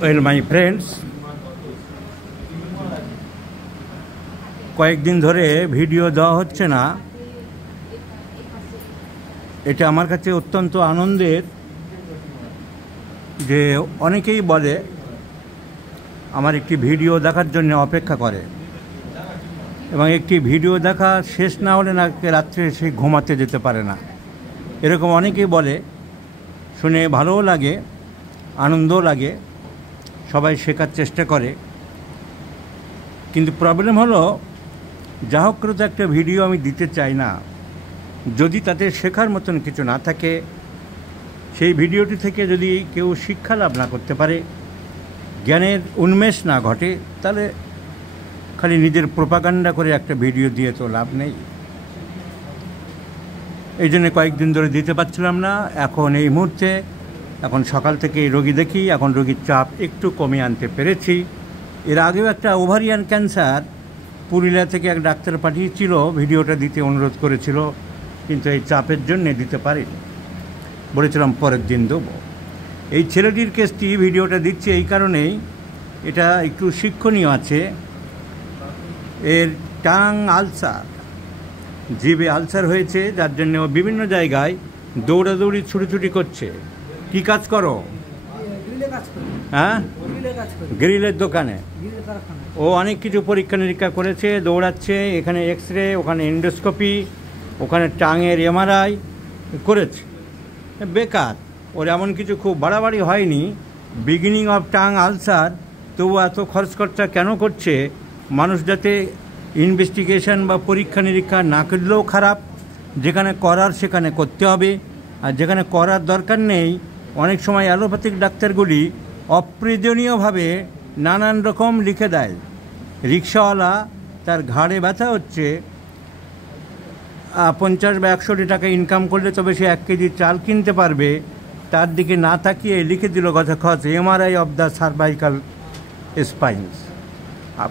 Well my friends, কয়েকদিন ধরে video দেওয়া হচ্ছে না। এটা আমার কাছে অত্যন্ত আনন্দের যে অনেকেই বলে আমার একটি ভিডিও দেখার জন্য অপেক্ষা করে এবং একটি ভিডিও দেখা শেষ না হলে নাকি রাত্রে সে ঘুমাতে যেতে পারে না। এরকম অনেকেই বলে, শুনে ভালোও লাগে, আনন্দও লাগে, সবাই শেখার চেষ্টা করে। কিন্তু প্রবলেম হলো, যা হোক করে তো একটা ভিডিও আমি দিতে চাই না, যদি তাতে শেখার মতন কিছু না থাকে, সেই ভিডিওটি থেকে যদি কেউ শিক্ষা লাভ না করতে পারে, জ্ঞানের উন্মেষ না ঘটে, তাহলে খালি নিজের প্রোপাগান্ডা করে একটা ভিডিও দিয়ে তো লাভ নেই। এই জন্য কয়েকদিন ধরে দিতে পারছিলাম না। এখন এই মুহূর্তে, এখন সকাল থেকে রোগী দেখি, এখন রোগীর চাপ একটু কমিয়ে আনতে পেরেছি। এর আগেও একটা ওভারিয়ান ক্যান্সার পুরুলিয়া থেকে এক ডাক্তার পাঠিয়েছিল, ভিডিওটা দিতে অনুরোধ করেছিল, কিন্তু এই চাপের জন্যে দিতে পারিনি, বলেছিলাম পরের দিন দেবো। এই ছেলেটির কেসটি ভিডিওটা দিচ্ছে এই কারণেই, এটা একটু শিক্ষণীয় আছে। এর টাং আলসার, জিভে আলসার হয়েছে, যার জন্য ও বিভিন্ন জায়গায় দৌড়াদৌড়ি ছুটোছুটি করছে। কি কাজ করো? হ্যাঁ, গ্রিলের দোকানে। ও অনেক কিছু পরীক্ষা নিরীক্ষা করেছে, দৌড়াচ্ছে, এখানে এক্স রে, ওখানে এন্ডোস্কোপি, ওখানে টাঙের এমআরআই করেছে। বেকার, ওর এমন কিছু খুব বাড়াবাড়ি হয়নি, বিগিনিং অফ টাং আলসার, তবু এত খরচ খরচা কেন করছে? মানুষ যাতে ইনভেস্টিগেশন বা পরীক্ষা নিরীক্ষা না করলেও খারাপ, যেখানে করার সেখানে করতে হবে, আর যেখানে করার দরকার নেই, অনেক সময় অ্যালোপ্যাথিক ডাক্তারগুলি অপ্রয়োজনীয়ভাবে নানান রকম লিখে দেয়। রিক্সাওয়ালা তার ঘাড়ে ব্যথা হচ্ছে, 50 বা 100 টাকা ইনকাম করলে তবে সে 1 কেজি চাল কিনতে পারবে, তার দিকে না তাকিয়ে লিখে দিল গতখত এমআরআই অফ দ্য সার্ভাইকাল স্পাইন্স।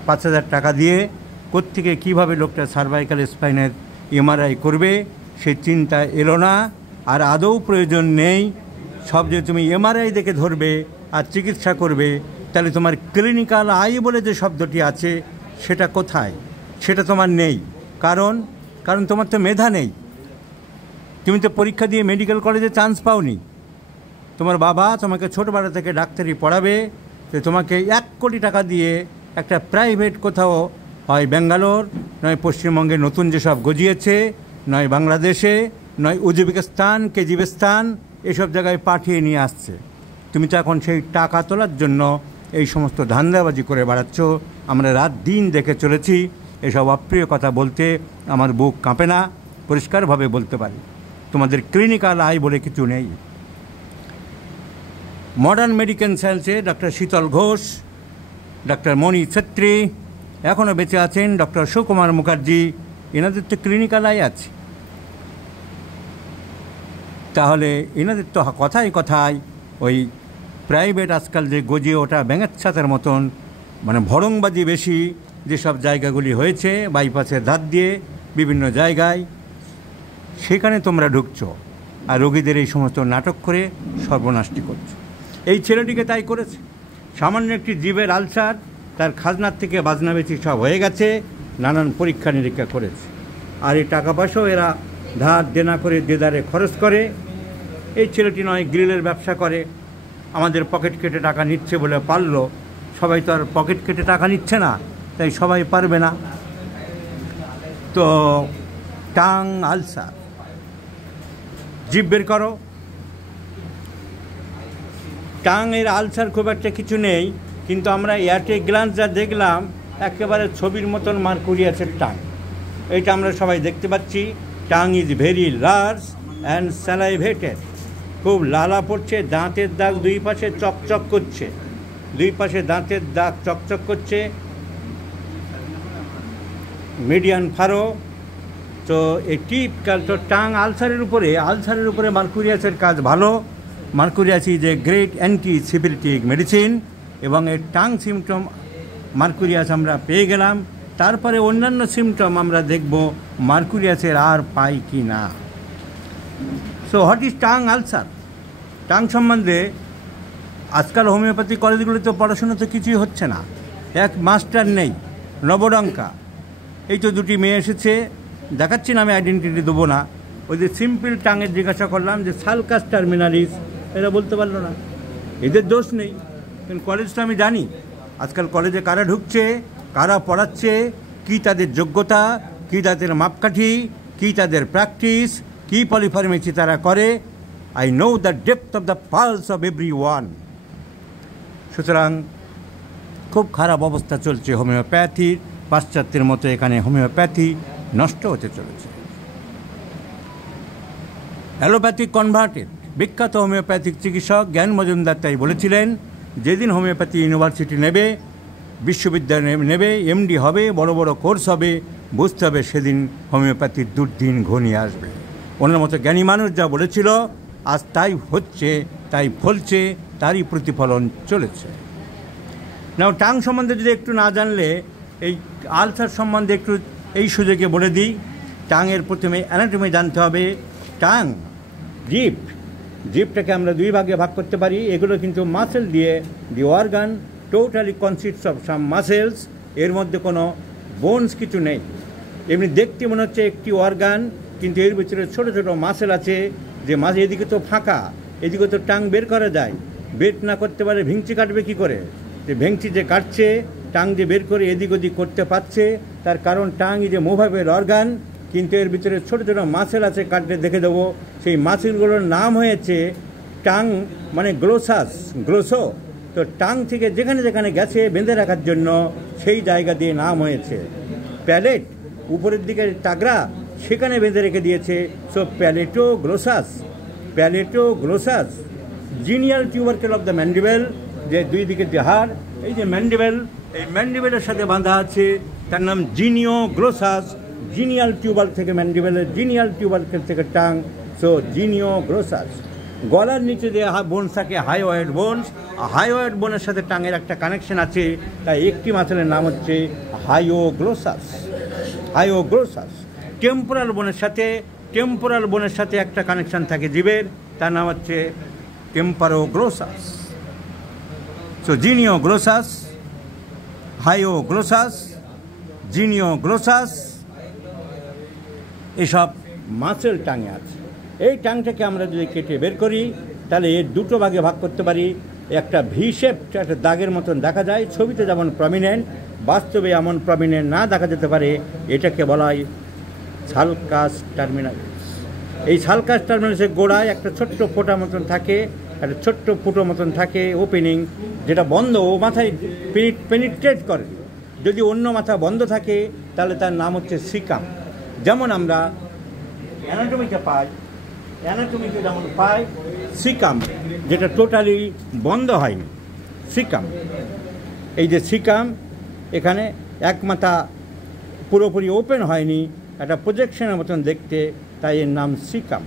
5000 টাকা দিয়ে কোত্থেকে কীভাবে লোকটা সার্ভাইকাল স্পাইনের এমআরআই করবে সে চিন্তা এলো না। আর আদৌ প্রয়োজন নেই। সব যে তুমি এমআরআই দেখে ধরবে আর চিকিৎসা করবে, তাহলে তোমার ক্লিনিক্যাল আই বলে যে শব্দটি আছে সেটা কোথায়? সেটা তোমার নেই। কারণ তোমার তো মেধা নেই। তুমি তো পরীক্ষা দিয়ে মেডিকেল কলেজে চান্স পাওনি। তোমার বাবা তোমাকে ছোটোবেলা থেকে ডাক্তারি পড়াবে, তো তোমাকে 1 কোটি টাকা দিয়ে একটা প্রাইভেট কোথাও, হয় ব্যাঙ্গালোর, নয় পশ্চিমবঙ্গে নতুন যেসব গজিয়েছে, নয় বাংলাদেশে, নয় উজবেকিস্তান, কেজিবিস্তান, এসব জায়গায় পাঠিয়ে নিয়ে আসছে। তুমি তো এখন সেই টাকা তোলার জন্য এই সমস্ত ধান্দাবাজি করে বেড়াচ্ছ। আমরা রাত দিন দেখে চলেছি। এসব অপ্রিয় কথা বলতে আমার বুক কাঁপে না, পরিষ্কারভাবে বলতে পারি। তোমাদের ক্লিনিক্যাল আই বলে কিছু নেই। মডার্ন মেডিকেল সায়েন্সে ডক্টর শীতল ঘোষ, ডক্টর মণি ছেত্রী, এখনও বেঁচে আছেন ডক্টর সুকুমার মুখার্জি, এনাদের তো ক্লিনিক্যাল আই আছে। তাহলে এনাদের তো কথায় কথায় ওই প্রাইভেট আজকাল যে গজিয়ে ওটা ব্যাঙের ছাতার মতন, মানে ভড়ংবাজি বেশি যেসব জায়গাগুলি হয়েছে বাইপাসের ধার দিয়ে বিভিন্ন জায়গায়, সেখানে তোমরা ঢুকছো আর রোগীদের এই সমস্ত নাটক করে সর্বনাশটি করছো। এই ছেলেটিকে তাই করেছে। সামান্য একটি জিভের আলসার, তার খাজনার থেকে বাজনা বেচি সব হয়ে গেছে, নানান পরীক্ষা নিরীক্ষা করেছে। আর এই টাকা পয়সাও এরা ধার দেনা করে দেদারে খরচ করে। এই ছেলেটি নয় গ্রিলের ব্যবসা করে, আমাদের পকেট কেটে টাকা নিচ্ছে বলে পারলো। সবাই তো আর পকেট কেটে টাকা নিচ্ছে না, তাই সবাই পারবে না। তো টাং আলসার, জিভ বের করো। টাঙের আলসার খুব একটা কিছু নেই, কিন্তু আমরা এয়ার এ গ্লান্স যা দেখলাম, একেবারে ছবির মতন মার্কুরিয়াসের টাং। এটা আমরা সবাই দেখতে পাচ্ছি। Tongue is very large and salivated, খুব লালা পড়ছে, দাঁতের দাগ দুই পাশে চকচক করছে, দুই পাশে দাঁতের দাগ চকচক করছে, মিডিয়ান ফারো। তো এই টিপকাল তো টাং আলসারের উপরে মার্কুরিয়াসের কাজ ভালো। Mercurius is a great antiseptic medicine, এবং এর টাং সিমটম মার্কুরিয়াস আমরা পেয়ে গেলাম। তারপরে অন্যান্য সিমটম আমরা দেখব মার্কুরিয়াসের আর পাই কি না। So what is tongue ulcer? Tongue সম্বন্ধে আজকাল হোমিওপ্যাথি কলেজগুলোতে পড়াশোনা তো কিছুই হচ্ছে না, এক মাস্টার নেই, নবডঙ্কা। এই তো দুটি মেয়ে এসেছে, দেখাচ্ছি না, আমি আইডেন্টিটি দেবো না। ওই যে সিম্পল টাঙের জিজ্ঞাসা করলাম যে সালকাস টার্মিনালিস, এরা বলতে পারলো না। এদের দোষ নেই, কিন্তু কলেজটা আমি জানি। আজকাল কলেজে কারা ঢুকছে, কারা পড়াচ্ছে, কী তাদের যোগ্যতা, কী তাদের মাপকাঠি, কী তাদের প্র্যাকটিস, কী পলিফার্মেসি তারা করে। I know the depth of the pulse of every one. সুতরাং খুব খারাপ অবস্থা চলছে হোমিওপ্যাথির। পাশ্চাত্যের মতো এখানে হোমিওপ্যাথি নষ্ট হতে চলেছে। Allopathic converted. বিখ্যাত হোমিওপ্যাথিক চিকিৎসক জ্ঞান মজুমদার তাই বলেছিলেন, যেদিন হোমিওপ্যাথি ইউনিভার্সিটি নেবে, বিশ্ববিদ্যালয় নেবে, এমডি হবে, বড় বড় কোর্স হবে, বুঝতে হবে সেদিন হোমিওপ্যাথির দুর্দিন ঘনিয়ে আসবে। ওনার মতো জ্ঞানী মানুষ যা বলেছিল, আজ তাই হচ্ছে, তাই ফলছে, তারই প্রতিফলন চলেছে। নাও টাং সম্বন্ধে যদি একটু না জানলে, এই আলসার সম্বন্ধে একটু এই সুযোগে বলে দিই। টাঙের প্রথমে অ্যানাটমি জানতে হবে। টাং, জিভ, জিভটাকে আমরা দুই ভাগে ভাগ করতে পারি। এগুলো কিন্তু মাসেল দিয়ে, the organ totally consists of some muscles. এর মধ্যে কোনো বোনস কিছু নেই। এমনি দেখতে মনে হচ্ছে একটি অর্গান, কিন্তু এর ভিতরে ছোটো ছোটো মাসেল আছে। যে মাসে এদিকে তো ফাঁকা, এদিকে তো টাং বের করা যায়। বের না করতে পারে ভেঙচি কাটবে কী করে? যে ভেঙচি যে কাটছে, টাং যে বের করে এদিক ওদিক করতে পারছে, তার কারণ টাং যে মুভেবল অর্গান, কিন্তু এর ভিতরে ছোটো ছোটো মাসেল আছে, কাটলে দেখে দেবো। সেই মাসেলগুলোর নাম হয়েছে টাং, মানে গ্লোসাস, গ্লোসো। তো টাং থেকে যেখানে যেখানে গেছে বেঁধে রাখার জন্য সেই জায়গা দিয়ে নাম হয়েছে। প্যালেট, উপরের দিকে টাগরা, সেখানে বেঁধে রেখে দিয়েছে। So palatoglossus, palatoglossus. Genial tubercle of the mandible, যে দুই দিকে যে হাড়, এই যে ম্যান্ডিবেল, এই ম্যান্ডিবেলের সাথে বাঁধা আছে, তার নাম জিনিও গ্লোসাস। জিনিয়াল টিউবাল থেকে ম্যান্ডিবেলের, জিনিয়াল টিউবারকেল থেকে টাং, সো জিনিও গ্লোসাস। গলার নিচে যে বোনস থাকে হাইওয়েড বোনস, হাইওয়েড বোনের সাথে টাঙের একটা কানেকশন আছে, তাই একটি মাসেলের নাম হচ্ছে হাইওগ্লোসাস, হাইওগ্লোসাস। টেম্পোরাল বোনের সাথে, টেম্পোরাল বোনের সাথে একটা কানেকশন থাকে জীবের, তার নাম হচ্ছে টেম্পারোগ্লোসাস। সো জিনিওগ্লোসাস, হাইওগ্লোসাস, জিনিওগ্লোসাস, এসব মাসেল টাঙে আছে। এই টাংটাকে আমরা যদি কেটে বের করি, তাহলে এর দুটো ভাগে ভাগ করতে পারি। একটা ভি শেপ, একটা দাগের মতন দেখা যায়, ছবিতে যেমন প্রমিনেন্ট, বাস্তবে এমন প্রমিনেন্ট না দেখা যেতে পারে। এটাকে বলা হয় সালকাস টার্মিনালিস। এই সালকাস টার্মিনালিসের গোড়ায় একটা ছোট্ট ফোঁটা মতন থাকে, একটা ছোট্ট ফুটো মতন থাকে, ওপেনিং, যেটা বন্ধ, ও মাথায় পেনিট্রেট করে। যদি অন্য মাথা বন্ধ থাকে, তাহলে তার নাম হচ্ছে সিকাম। যেমন আমরা অ্যানাটমিতে পাই, অ্যানাটমিতে যেমন পাই সিকাম, যেটা টোটালি বন্ধ হয়নি, সিকাম। এই যে সিকাম, এখানে এক মাথা পুরোপুরি ওপেন হয়নি, একটা প্রজেকশনের মতন দেখতে, তাই এর নাম সিকাম।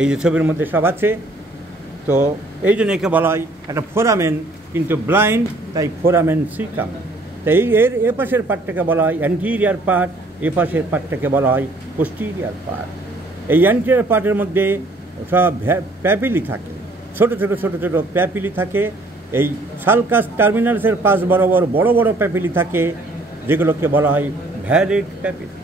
এই যে ছবির মধ্যে সব আছে। তো এই জন্য একে বলা হয় একটা ফোরামেন, কিন্তু ব্লাইন্ড, তাই ফোরামেন সিকাম। তাই এর এপাশের পার্টটাকে বলা হয় অ্যান্টিরিয়ার পার্ট, এপাশের পার্টটাকে বলা হয় পোস্টিরিয়ার পার্ট। এই অ্যান্টিরিয়ার পার্টের মধ্যে সব প্যাপিলি থাকে, ছোটো ছোটো ছোটো ছোটো প্যাপিলি থাকে। এই সালকাস টার্মিনালসের পাশ বরাবর বড় বড় প্যাপিলি থাকে, যেগুলোকে বলা হয় ভ্যালেট প্যাপিলি,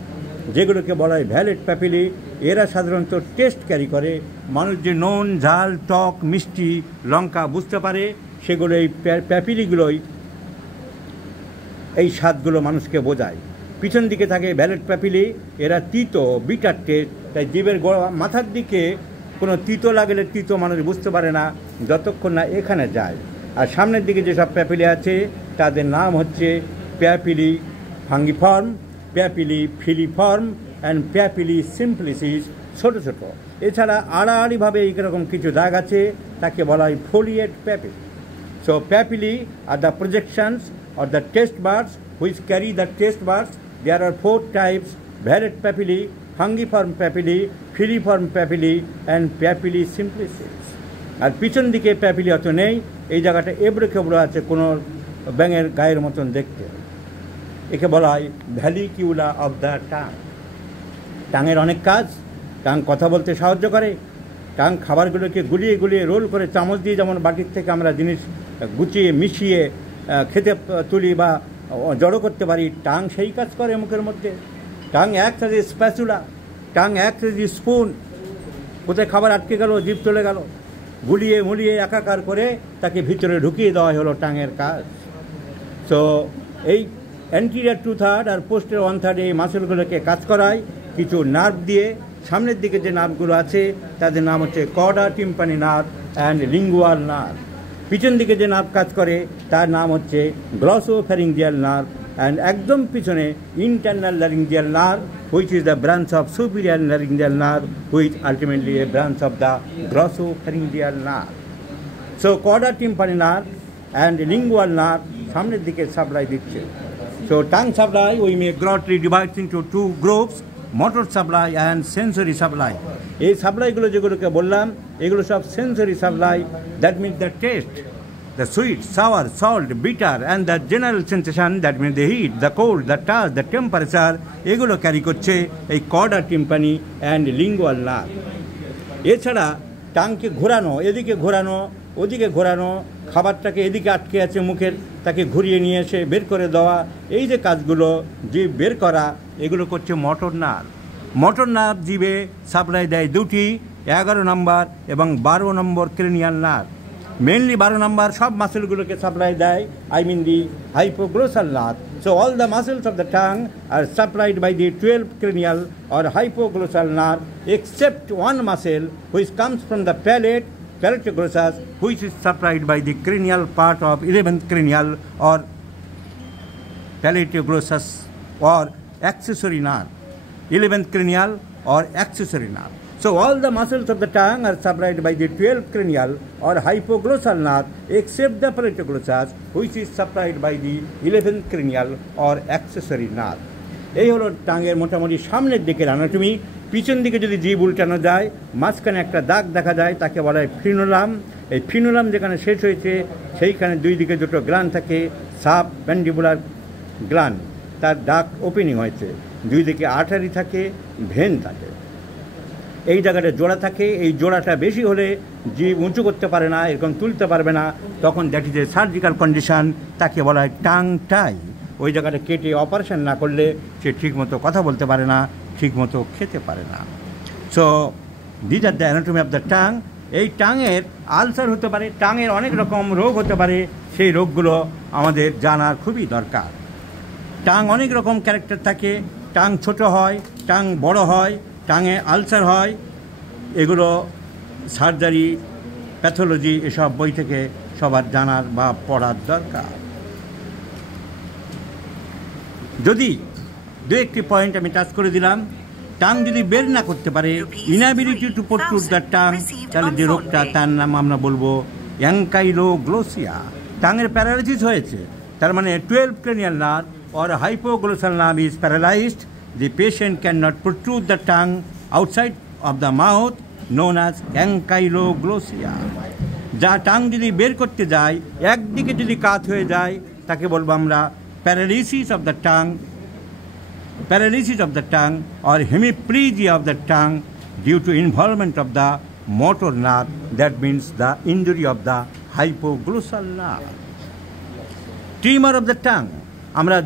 যেগুলোকে বলা হয় ভ্যালেট প্যাপিলি। এরা সাধারণত টেস্ট ক্যারি করে। মানুষ যে নুন, ঝাল, টক, মিষ্টি, লঙ্কা বুঝতে পারে, সেগুলো এই প্যাপিলিগুলোই, এই স্বাদগুলো মানুষকে বোঝায়। পিছন দিকে থাকে ভ্যালেট প্যাপিলি, এরা তিতো, বিটার টেস্ট। তাই জীবের মাথার দিকে কোনো তিতো লাগলে তিতো মানুষ বুঝতে পারে না যতক্ষণ না এখানে যায়। আর সামনের দিকে যেসব প্যাপিলি আছে, তাদের নাম হচ্ছে popilliae ফাঙ্গিফর্ম, popilliae filiform and popilliae সিম্পলিসিস, ছোটো ছোটো। এছাড়া আড়াআড়িভাবে এইরকম কিছু দাগ আছে, তাকে বলা হয় foliate papillae. So papillae are the projections or the taste buds which carry the taste buds. There are 4 types: violet papilli, fungiform papilli, filiform papilli and papilli simplicis. আর পিছন দিকে প্যাপিলি অত নেই, এই জায়গাটা এবড়ো খেবড়ো আছে, কোনো ব্যাঙের গায়ের মতন দেখতে। একে বলা হয় ভ্যালিকিউলা অফ দ্য টাং। টাঙের অনেক কাজ। টাং কথা বলতে সাহায্য করে, টাং খাবারগুলোকে গুলিয়ে গুলিয়ে রোল করে চামচ দিয়ে যেমন বাটির থেকে আমরা জিনিস গুছিয়ে মিশিয়ে খেতে তুলি বা জড়ো করতে পারি, টাং সেই কাজ করে মুখের মধ্যে। Tongue acts as a spatula, tongue acts as a spoon. কোথায় খাবার আটকে গেল, জিভ চলে গেল, গুলিয়ে মুলিয়ে একাকার করে তাকে ভিতরে ঢুকিয়ে দেওয়া হলো টাঙের কাজ। সো এই অ্যান্টিরিয়র 2/3 আর পোস্টের 1/3 এই মাসেলগুলোকে কাজ করায় কিছু নার্ভ দিয়ে। সামনের দিকে যে নার্ভগুলো আছে তাদের নাম হচ্ছে chorda tympani nerve and lingual nerve. পিছন দিকে যে নার্ভ কাজ করে তার নাম হচ্ছে গ্লসোফ্যারিঞ্জিয়াল নার্ভ, অ্যান্ড একদম পিছনে internal laryngeal nerve, which is the branch of superior laryngeal nerve, which ultimately a branch of the glossopharyngeal nerve. So cauda tympani nerve and lingual nerve সামনের দিকে সাপ্লাই দিচ্ছে। So tongue supply we may broadly divide into two groups, motor supply and sensory supply. এই সাপ্লাইগুলো যেগুলোকে বললাম এগুলো সব sensory supply. That means the test, the sweet, sour, salt, bitter and the general sensation, that means the heat, the cold, the touch, the temperature, এগুলো carry করছে এই Korda টিম্পানি and lingual nerve. এছাড়া টাংকে ঘোরানো, এদিকে ঘোরানো ওদিকে ঘোরানো, খাবারটাকে এদিকে আটকে আছে মুখের, তাকে ঘুরিয়ে নিয়ে এসে বের করে দেওয়া, এই যে কাজগুলো জিভ বের করা, এগুলো করছে মোটর নার্ভ। মোটর নার্ভ জিভে সাপ্লাই দেয় দুটি, 11 নম্বর এবং 12 নম্বর ক্রেনিয়াল নার্ভ। মেনলি 12 নম্বর সব মাসেলগুলোকে সাপ্লাই দেয়, I mean the hypoglossal nerve. So all the muscles of the tongue are supplied by the 12 cranial or hypoglossal nerve, except one muscle which comes from the palateoglossus, which is supplied by the cranial part of 11th cranial or palateoglossus or accessory nerve, 11th cranial or accessory nerve. So all the muscles of the tongue are supplied by the 12th cranial or hypoglossal nerve, except the palateoglossus, which is supplied by the 11th cranial or accessory nerve. এই হলো টাঙের মোটামুটি সামনের দিকের anatomy. পিছন দিকে যদি জিভ উল্টানো যায়, মাঝখানে একটা দাগ দেখা যায়, তাকে বলা হয় ফ্রিনুলাম। এই ফ্রিনুলাম যেখানে শেষ হয়েছে সেইখানে দুই দিকে দুটো গ্লান থাকে, সাব ম্যান্ডিবুলার গ্লান, তার দাগ ওপেনিং হয়েছে, দুই দিকে আর্টারি থাকে, ভেন থাকে, এই জায়গাটা জোড়া থাকে। এই জোড়াটা বেশি হলে জিভ উঁচু করতে পারে না, এরকম তুলতে পারবে না, তখন that is a surgical condition, তাকে বলা হয় টাং টাই। ওই জায়গাটা কেটে অপারেশন না করলে সে ঠিকমতো কথা বলতে পারে না, ঠিকমতো খেতে পারে না। So this are the anatomy of the tongue. এই টাঙের আলসার হতে পারে, টাঙের অনেক রকম রোগ হতে পারে, সেই রোগগুলো আমাদের জানার খুবই দরকার। টাং অনেক রকম ক্যারেক্টার থাকে, টাং ছোট হয়, টাং বড় হয়, টাঙে আলসার হয়, এগুলো সার্জারি, প্যাথোলজি এসব বই থেকে সবার জানার বা পড়ার দরকার। যদি দু একটি পয়েন্ট আমি টাচ করে দিলাম, টাং যদি বের না করতে পারে, ইনএবিলিটি টু প্রোট্রুড দ্য টাং, তাহলে যে রোগটা তার নাম আমরা বলবো অ্যাঙ্কাইলোগ্লোসিয়া। টাঙের প্যারালাইসিস হয়েছে, তার মানে 12 cranial nerve or hypoglossal nerve is paralyzed. The patient cannot protrude the tongue outside of the mouth, known as ankyloglossia. যা টাং যদি বের করতে যায়, একদিকে যদি কাত হয়ে যায়, তাকে বলবো আমরা paralysis of the tongue or hemiplegia of the tongue due to involvement of the motor nerve, that means the injury of the hypoglossal nerve. Tremor of the tongue, আমরা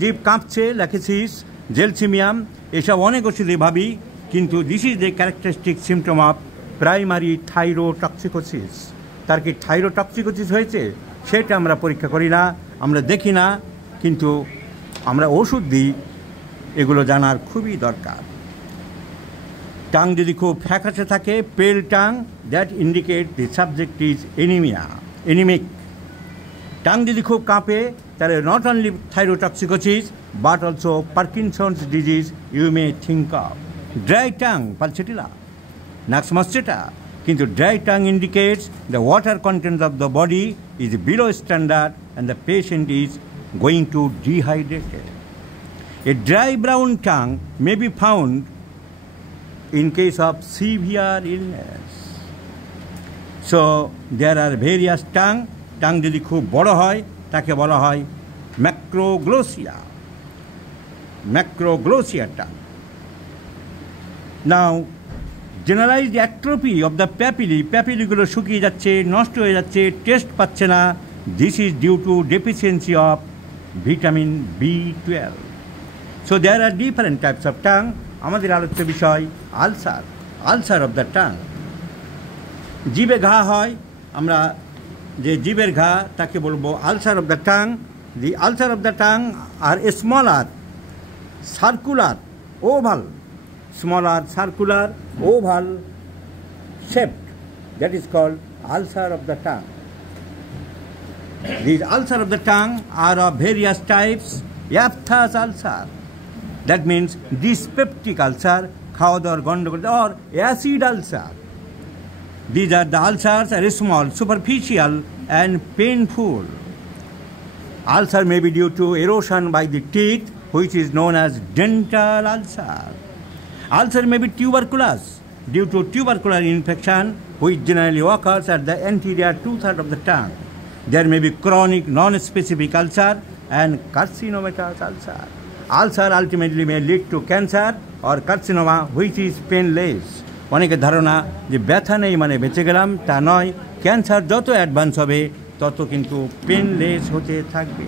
জিভ কাঁপছে, ল্যাকিসিস, জেলসিমিয়াম, এসব অনেক ওষুধে ভাবি, কিন্তু this is the characteristic symptom of primary thyrotoxicosis. তার কি থাইরোটক্সিকোসিস হয়েছে সেটা আমরা পরীক্ষা করি না, আমরা দেখি না, কিন্তু আমরা ওষুধ দিই, এগুলো জানার খুবই দরকার। টাং যদি খুব ফ্যাকাশে থাকে, পেল tongue, that indicate the subject is anaemic. Tongue যদি খুব কাঁপে, তাহলে not only thyrotoxicosis but also Parkinson's disease you may think of. Dry tongue, pulsatilla, Nux mosquita. কিন্তু dry tongue indicates the water content of the body is below standard and the patient is going to dehydrated. A dry brown tongue may be found in case of severe illness. So there are various tongue যদি খুব বড় হয় তাকে বলা হয় macroglossia tongue. Now generalised atrophy of the প্যাপিলিগুলো শুকিয়ে যাচ্ছে, নষ্ট হয়ে যাচ্ছে, টেস্ট পাচ্ছে না। This is due to deficiency of vitamin B12. So there are different types of tongue. আমাদের আলোচ্য বিষয় আলসার অফ দ্য টাং। জিভে ঘা হয়, আমরা যে জিভের ঘা তাকে বলবো ulcer of the tongue. The ulcer of the tongue আর smaller circular oval, smaller circular oval shaped, that is called ulcer of the tongue. These ulcer of the tongue are of various types. Aphthous ulcer, that means dyspeptic ulcer, খাওয়া দাওয়ার গন্ডগোল, or acid ulcer. These are the ulcers are small, superficial and painful. Ulcer may be due to erosion by the teeth, which is known as dental ulcer. Ulcer may be tuberculous due to tubercular infection, which generally occurs at the anterior two-thirds of the tongue. There may be chronic non-specific ulcer and carcinomatous ulcer. Ulcer ultimately may lead to cancer or carcinoma, which is painless. অনেকের ধারণা যে ব্যথা নেই মানে বেঁচে গেলাম, তা নয়। ক্যান্সার যত অ্যাডভান্স হবে তত কিন্তু পেনলেস হতে থাকবে।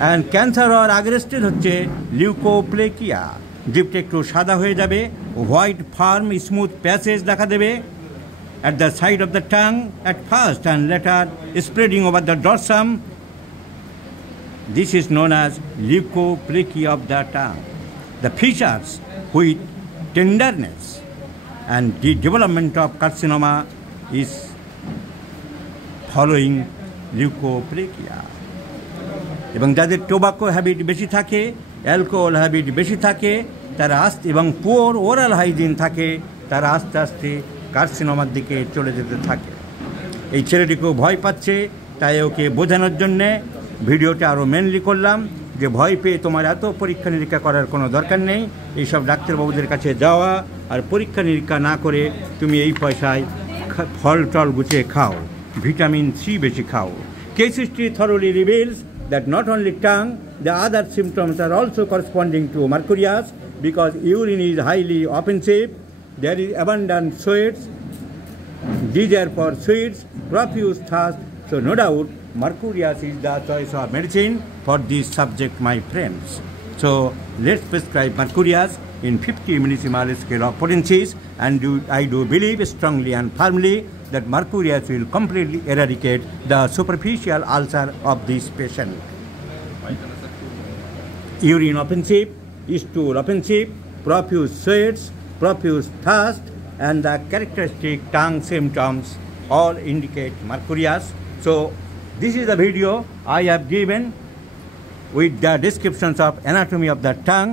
অ্যান্ড ক্যান্সার হওয়ার আগের স্টেজ হচ্ছে লিউকোপ্লেকিয়া। জিভটা একটু সাদা হয়ে যাবে, হোয়াইট ফার্ম স্মুথ প্যাসেজ দেখা দেবে at the side of the tongue at first and later spreading over the dorsum. This is known as leukoplakia of the tongue. The features with tenderness and the development of carcinoma is following leukoplakia. এবং যাদের tobacco habit বেশি থাকে, alcohol habit বেশি থাকে, তারা এবং poor oral hygiene থাকে, তারা আস্তে আস্তে কার্সিনোমার দিকে চলে যেতে থাকে। এই ছেলেটিকেও ভয় পাচ্ছে, তাই ওকে বোঝানোর জন্যে ভিডিওটা আরও মেনলি করলাম যে ভয় পেয়ে তোমার এত পরীক্ষা নিরীক্ষা করার কোনো দরকার নেই। এইসব ডাক্তারবাবুদের কাছে যাওয়া আর পরীক্ষা নিরীক্ষা না করে তুমি এই পয়সায় ফল টল গুছিয়ে খাও, ভিটামিন সি বেশি খাও। Case history thoroughly reveals that not only tongue, the other symptoms are also corresponding to mercurius, because urine is highly offensive, there is abundant sweats, desire for sweets, profuse thirst. So no doubt mercurius is the choice of medicine for this subject, my friends. So let's prescribe mercurius in 50 millisimal scale of potencies, and I do believe strongly and firmly that mercurius will completely eradicate the superficial ulcer of this patient. Urine offensive, stool offensive, profuse sweats, profuse thirst, and the characteristic tongue symptoms all indicate mercurius. So this is the video I have given with the descriptions of anatomy of the tongue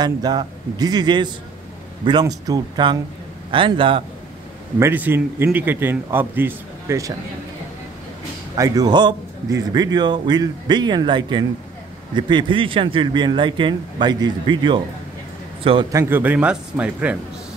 and the diseases belongs to tongue and the medicine indicating of this patient. I do hope this video will be enlightened. The physicians will be enlightened by this video. So thank you very much, my friends.